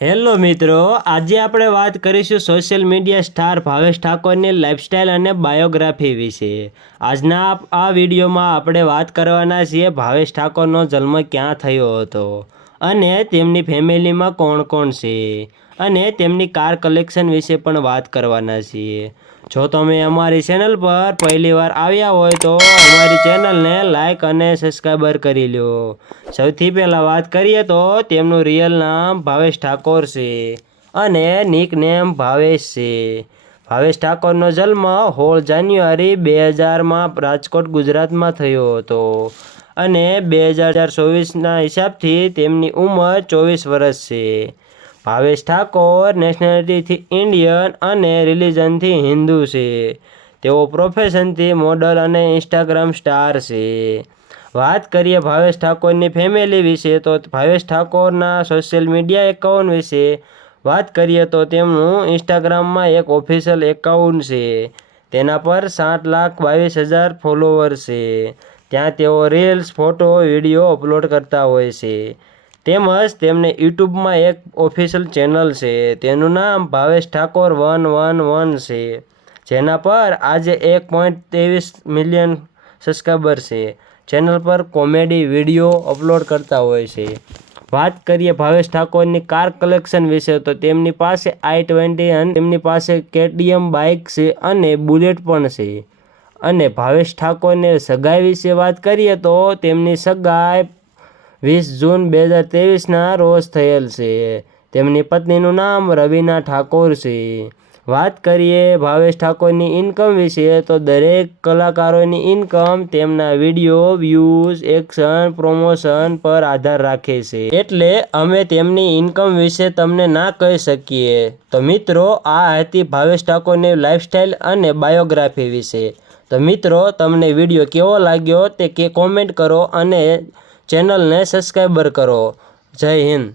Hello મિત્રો, આજે આપણે વાત કરીશું સોશિયલ મીડિયા સ્ટાર ભાવેશ ઠાકોરની લાઇફસ્ટાઇલ અને બાયોગ્રાફી વિશે। આજના આ વિડીયોમાં આપણે વાત કરવાના છીએ ભાવેશ ઠાકોરનો જન્મ ક્યાં થયો હતો અને તેમની ફેમિલીમાં કોણ કોણ છે અને તેમની કાર કલેક્શન વિશે પણ વાત કરવાના છીએ। જો તમે અમારી ચેનલ પર પહેલીવાર આવ્યા હોય તો અમારી ચેનલને લાઈક અને સબસ્ક્રાઈબર કરી લો। સૌથી પહેલાં વાત કરીએ તો તેમનું રિયલ નામ ભાવેશ ઠાકોર છે અને નિકનેમ ભાવેશ છે। ભાવેશ ઠાકોરનો જન્મ 16 જાન્યુઆરી 2000માં રાજકોટ ગુજરાતમાં થયો હતો અને 2024ના હિસાબથી તેમની ઉંમર 24 વર્ષ છે। ભાવેશ ઠાકોર નેશનાલિટીથી ઇન્ડિયન અને રિલિજનથી હિન્દુ છે। તેઓ પ્રોફેશનથી મોડલ અને ઇન્સ્ટાગ્રામ સ્ટાર છે। વાત કરીએ ભાવેશ ઠાકોરની ફેમિલી વિશે તો ભાવેશ ઠાકોરના સોશિયલ મીડિયા એકાઉન્ટ વિશે વાત કરીએ તો તેમનું ઇન્સ્ટાગ્રામમાં એક ઓફિશિયલ એકાઉન્ટ છે। તેના પર 7,22,000 ફોલોવર છે। ત્યાં તેઓ રીલ્સ, ફોટો, વિડીયો અપલોડ કરતા હોય છે। તેમજ તેમને યુટ્યુબમાં એક ઓફિશિયલ ચેનલ છે, તેનું નામ ભાવેશ ઠાકોર 111 છે, જેના પર આજે 1.23 મિલિયન સબસ્ક્રાઈબર છે। ચેનલ પર કોમેડી વિડીયો અપલોડ કરતા હોય છે। વાત કરીએ ભાવેશ ઠાકોરની કાર કલેક્શન વિશે તો તેમની પાસે i20 અને તેમની પાસે KTM બાઇક છે અને બુલેટ પણ છે। અને ભાવેશ ઠાકોરની સગાઈ વિશે વાત કરીએ તો તેમની સગાઈ 20 જૂન 2023ના રોજ થયેલ છે। તેમની પત્નીનું નામ રવીના ઠાકોર છે। વાત કરીએ ભાવેશ ઠાકોરની ઇન્કમ વિશે તો દરેક કલાકારોની ઇન્કમ તેમના વિડીયો વ્યૂઝ, એક્શન, પ્રમોશન પર આધાર રાખે છે, એટલે અમે તેમની ઇન્કમ વિશે તમને ના કહી શકીએ। તો મિત્રો, આ હતી ભાવેશ ઠાકોરની લાઇફસ્ટાઇલ અને બાયોગ્રાફી વિશે। તો મિત્રો, તમને વિડીયો કેવો લાગ્યો તે કોમેન્ટ કરો અને ચેનલને સબસ્ક્રાઈબર કરો। જય હિન્દ।